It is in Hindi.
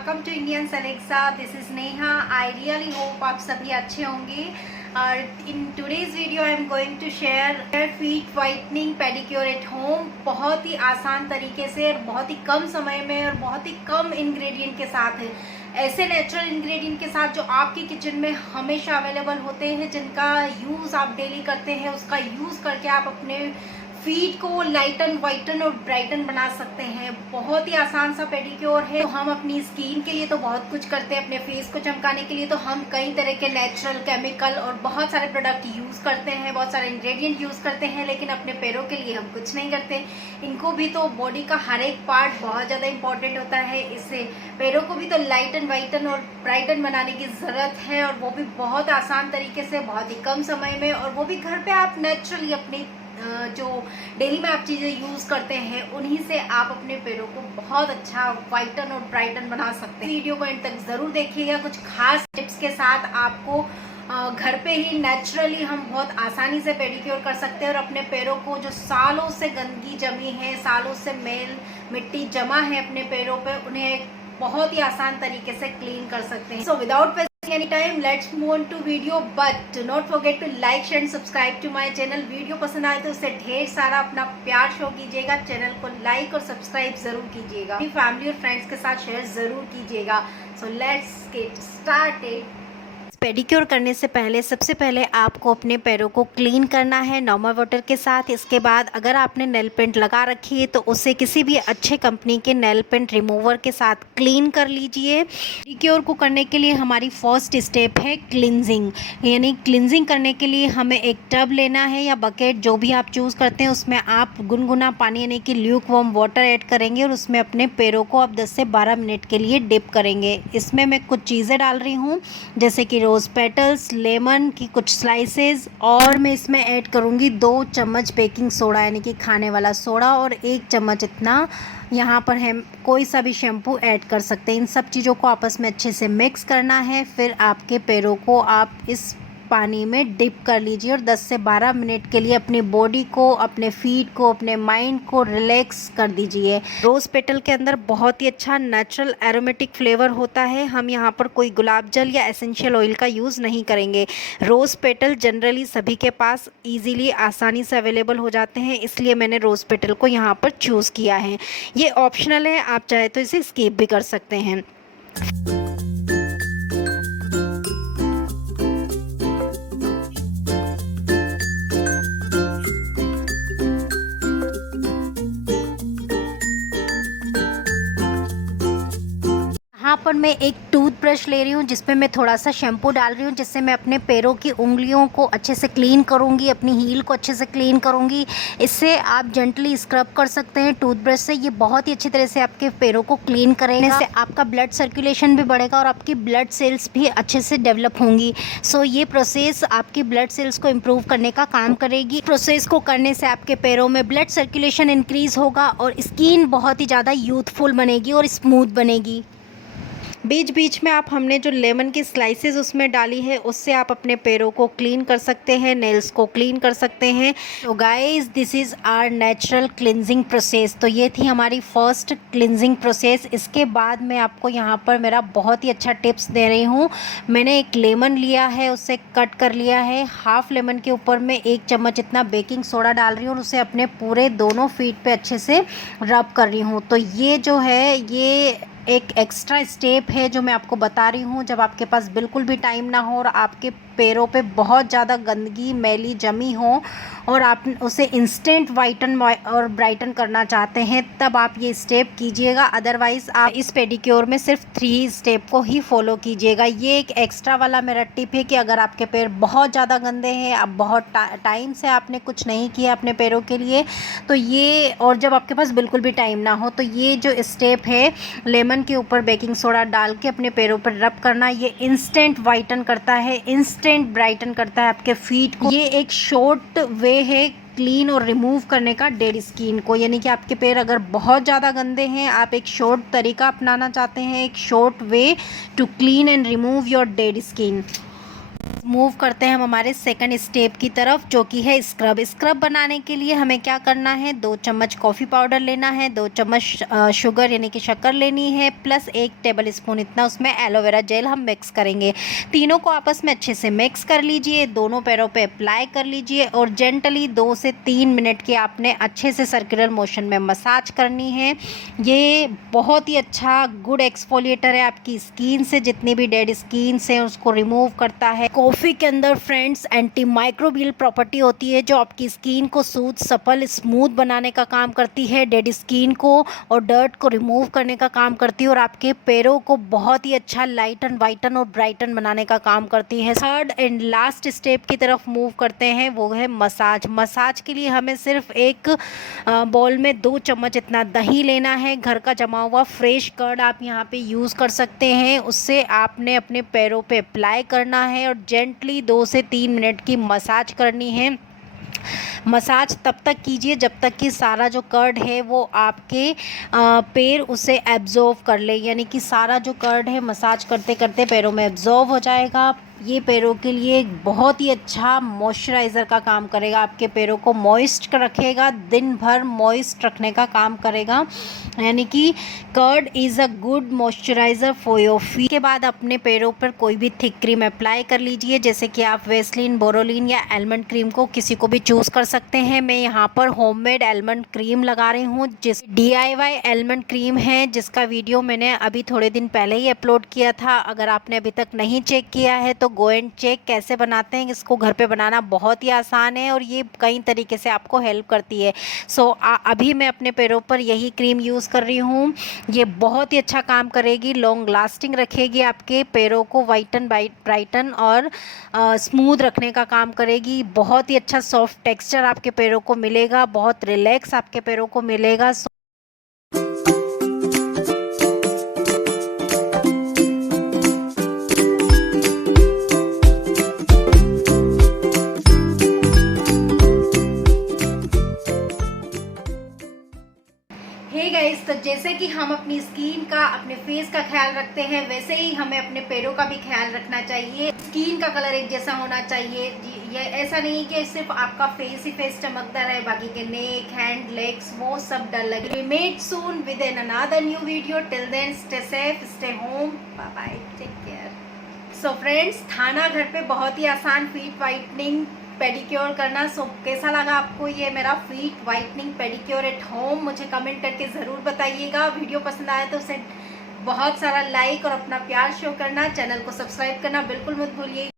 Welcome to indiansalexa। This is Neha. I really hope आप सभी अच्छे होंगे। और in today's video I am going to share feet whitening pedicure at home. बहुत ही आसान तरीके से और बहुत ही कम समय में और बहुत ही कम इंग्रेडिएंट के साथ है, ऐसे नेचुरल इंग्रेडिएंट के साथ जो आपकी किचन में हमेशा अवेलेबल होते हैं, जिनका यूज आप डेली करते हैं, उसका यूज करके आप अपने फीट को लाइटन वाइटन और ब्राइटन बना सकते हैं। बहुत ही आसान सा पेडिक्योर है। तो हम अपनी स्किन के लिए तो बहुत कुछ करते हैं, अपने फेस को चमकाने के लिए तो हम कई तरह के नेचुरल केमिकल और बहुत सारे प्रोडक्ट यूज करते हैं, बहुत सारे इंग्रेडिएंट यूज करते हैं, लेकिन अपने पैरों के लिए हम कुछ नहीं करते। इनको भी तो बॉडी का हर एक पार्ट बहुत ज्यादा इंपॉर्टेंट होता है, इससे पैरों को भी तो लाइटन वाइटन और ब्राइटन बनाने की जरूरत है, और वो भी बहुत आसान तरीके से, बहुत ही कम समय में, और वो भी घर पे आप नेचुरली अपनी जो डेली में आप चीजें यूज करते हैं उन्हीं से आप अपने पैरों को बहुत अच्छा वाइटन और ब्राइटन बना सकते हैं। वीडियो को एंड तक जरूर देखिएगा। कुछ खास टिप्स के साथ आपको घर पे ही नेचुरली हम बहुत आसानी से पेडिक्योर कर सकते हैं और अपने पैरों को जो सालों से गंदगी जमी है, सालों से मैल मिट्टी जमा है अपने पैरों पे, उन्हें बहुत ही आसान तरीके से क्लीन कर सकते हैं। So without any time let's move on to video, but do not forget to like share and subscribe to my channel। Video पसंद आए तो उसे ढेर सारा अपना प्यार शो कीजिएगा, चैनल को लाइक और सब्सक्राइब जरूर कीजिएगा, अपनी फैमिली और फ्रेंड्स के साथ शेयर जरूर कीजिएगा। So let's get started. Pedicure करने से पहले सबसे पहले आपको अपने पैरों को क्लीन करना है नॉर्मल वाटर के साथ। इसके बाद अगर आपने नेल पेंट लगा रखी है तो उसे किसी भी अच्छे कंपनी के नेल पेंट रिमूवर के साथ क्लीन कर लीजिए। पेडिक्योर को करने के लिए हमारी फर्स्ट स्टेप है क्लिनजिंग, यानी क्लिनजिंग करने के लिए हमें एक टब लेना है या बकेट, जो भी आप चूज़ करते हैं। उसमें आप गुनगुना पानी यानी कि ल्यूक वार्म वाटर ऐड करेंगे और उसमें अपने पैरों को आप 10 से 12 मिनट के लिए डिप करेंगे। इसमें मैं कुछ चीज़ें डाल रही हूँ, जैसे कि रोज़ पेटल्स, लेमन की कुछ स्लाइसेस, और मैं इसमें ऐड करूँगी 2 चम्मच बेकिंग सोडा यानी कि खाने वाला सोडा, और 1 चम्मच इतना यहाँ पर हम कोई सा भी शैम्पू ऐड कर सकते हैं। इन सब चीज़ों को आपस में अच्छे से मिक्स करना है। फिर आपके पैरों को आप इस पानी में डिप कर लीजिए और 10 से 12 मिनट के लिए अपनी बॉडी को, अपने फीट को, अपने माइंड को रिलैक्स कर दीजिए। रोज़ पेटल के अंदर बहुत ही अच्छा नेचुरल एरोमेटिक फ्लेवर होता है। हम यहाँ पर कोई गुलाब जल या एसेंशियल ऑयल का यूज़ नहीं करेंगे। रोज़ पेटल जनरली सभी के पास ईजीली आसानी से अवेलेबल हो जाते हैं, इसलिए मैंने रोज़ पेटल को यहाँ पर चूज़ किया है। ये ऑप्शनल है, आप चाहे तो इसे स्किप भी कर सकते हैं। यहाँ पर मैं एक टूथब्रश ले रही हूँ जिसपे मैं थोड़ा सा शैम्पू डाल रही हूँ, जिससे मैं अपने पैरों की उंगलियों को अच्छे से क्लीन करूँगी, अपनी हील को अच्छे से क्लीन करूँगी। इससे आप जेंटली स्क्रब कर सकते हैं टूथब्रश से। ये बहुत ही अच्छी तरह से आपके पैरों को क्लीन करेगा। इससे आपका ब्लड सर्कुलेशन भी बढ़ेगा और आपकी ब्लड सेल्स भी अच्छे से डेवलप होंगी। सो ये प्रोसेस आपकी ब्लड सेल्स को इम्प्रूव करने का काम करेगी। प्रोसेस को करने से आपके पैरों में ब्लड सर्कुलेशन इंक्रीज होगा और स्किन बहुत ही ज़्यादा यूथफुल बनेगी और स्मूथ बनेगी। बीच बीच में आप हमने जो लेमन की स्लाइसेस उसमें डाली है, उससे आप अपने पैरों को क्लीन कर सकते हैं, नेल्स को क्लीन कर सकते हैं। तो guys, this is our natural cleansing process. तो ये थी हमारी फर्स्ट क्लिनजिंग प्रोसेस। इसके बाद मैं आपको यहाँ पर मेरा बहुत ही अच्छा टिप्स दे रही हूँ। मैंने एक लेमन लिया है, उसे कट कर लिया है। हाफ लेमन के ऊपर मैं 1 चम्मच इतना बेकिंग सोडा डाल रही हूँ और उसे अपने पूरे दोनों फीट पे अच्छे से रब कर रही हूँ। तो ये जो है, ये एक एक्स्ट्रा स्टेप है जो मैं आपको बता रही हूँ। जब आपके पास बिल्कुल भी टाइम ना हो और आपके पैरों पे बहुत ज़्यादा गंदगी मैली जमी हो और आप उसे इंस्टेंट वाइटन और ब्राइटन करना चाहते हैं, तब आप ये स्टेप कीजिएगा। अदरवाइज़ आप इस पेडिक्योर में सिर्फ 3 स्टेप को ही फॉलो कीजिएगा। ये एक एक्स्ट्रा वाला मेरा टिप है कि अगर आपके पैर बहुत ज़्यादा गंदे हैं, अब बहुत टाइम से आपने कुछ नहीं किया अपने पैरों के लिए, तो ये, और जब आपके पास बिल्कुल भी टाइम ना हो, तो ये जो स्टेप है लेमन के ऊपर बेकिंग सोडा डाल के अपने पैरों पर रब करना, ये इंस्टेंट वाइटन करता है, इंस्टेंट ब्राइटन करता है आपके फीट को। ये एक शॉर्ट वे है क्लीन और रिमूव करने का डेड स्किन को, यानी कि आपके पैर अगर बहुत ज़्यादा गंदे हैं, आप एक शॉर्ट तरीका अपनाना चाहते हैं, एक short way to clean and remove your dead skin. Move करते हैं हम हमारे सेकंड स्टेप की तरफ, जो कि है स्क्रब। स्क्रब बनाने के लिए हमें क्या करना है, 2 चम्मच कॉफ़ी पाउडर लेना है, 2 चम्मच शुगर यानी कि शक्कर लेनी है, प्लस 1 टेबल स्पून इतना उसमें एलोवेरा जेल हम मिक्स करेंगे। तीनों को आपस में अच्छे से मिक्स कर लीजिए, दोनों पैरों पे अप्लाई कर लीजिए और जेंटली 2 से 3 मिनट के आपने अच्छे से सर्कुलर मोशन में मसाज करनी है। ये बहुत ही अच्छा गुड एक्सफोलिएटर है, आपकी स्किन से जितनी भी डेड स्किन है उसको रिमूव करता है। कॉफ़ी के अंदर फ्रेंड्स एंटी माइक्रोबियल प्रॉपर्टी होती है, जो आपकी स्किन को सूद सफल स्मूथ बनाने का काम करती है, डेड स्किन को और डर्ट को रिमूव करने का काम करती है और आपके पैरों को बहुत ही अच्छा लाइटन वाइटन और ब्राइटन बनाने का काम करती है। थर्ड एंड लास्ट स्टेप की तरफ मूव करते हैं, वो है मसाज। मसाज के लिए हमें सिर्फ एक बाउल में 2 चम्मच इतना दही लेना है। घर का जमा हुआ फ्रेश कर्ड आप यहाँ पे यूज़ कर सकते हैं, उससे आपने अपने पैरों पे अप्लाई करना है और जेंटली 2 से 3 मिनट की मसाज करनी है। मसाज तब तक कीजिए जब तक कि सारा जो कर्ड है वो आपके पैर उसे एब्जॉर्व कर ले, यानी कि सारा जो कर्ड है मसाज करते करते पैरों में एब्जॉर्व हो जाएगा। ये पैरों के लिए एक बहुत ही अच्छा मॉइस्चराइज़र का काम करेगा, आपके पैरों को मॉइस्ट रखेगा, दिन भर मॉइस्ट रखने का काम करेगा, यानी कि curd is a good moisturiser for your feet. के बाद अपने पैरों पर कोई भी थिक क्रीम अप्लाई कर लीजिए, जैसे कि आप वेस्लिन, बोरोलिन या आलमंड क्रीम को किसी को भी चूज़ कर सकते हैं। मैं यहाँ पर होममेड आलमंड क्रीम लगा रही हूँ, जिस DIY आलमंड क्रीम है, जिसका वीडियो मैंने अभी थोड़े दिन पहले ही अपलोड किया था। अगर आपने अभी तक नहीं चेक किया है तो गो एंड चेक कैसे बनाते हैं। इसको घर पे बनाना बहुत ही आसान है और ये कई तरीके से आपको हेल्प करती है। अभी मैं अपने पैरों पर यही क्रीम यूज़ कर रही हूँ। ये बहुत ही अच्छा काम करेगी, लॉन्ग लास्टिंग रखेगी, आपके पैरों को वाइटन ब्राइटन और स्मूथ रखने का काम करेगी। बहुत ही अच्छा सॉफ्ट टेक्सचर आपके पैरों को मिलेगा, बहुत रिलैक्स आपके पैरों को मिलेगा। हे गाइस, तो जैसे कि हम अपनी स्किन का, अपने फेस का ख्याल रखते हैं, वैसे ही हमें अपने पैरों का भी ख्याल रखना चाहिए। स्किन का कलर एक जैसा होना चाहिए। ये ऐसा नहीं कि सिर्फ आपका फेस ही फेस चमकदार है, बाकी के नेक, हैंड, लेग्स वो सब डल लगे। We met soon with an another new video. Till then stay safe, stay home, bye bye, take care. So friends, थाना घर पे बहुत ही आसान फीट वाइटनिंग पेडिक्योर करना। सो कैसा लगा आपको ये मेरा feet whitening pedicure at home, मुझे कमेंट करके ज़रूर बताइएगा। वीडियो पसंद आए तो उसे बहुत सारा लाइक और अपना प्यार शो करना। चैनल को सब्सक्राइब करना बिल्कुल मत भूलिए।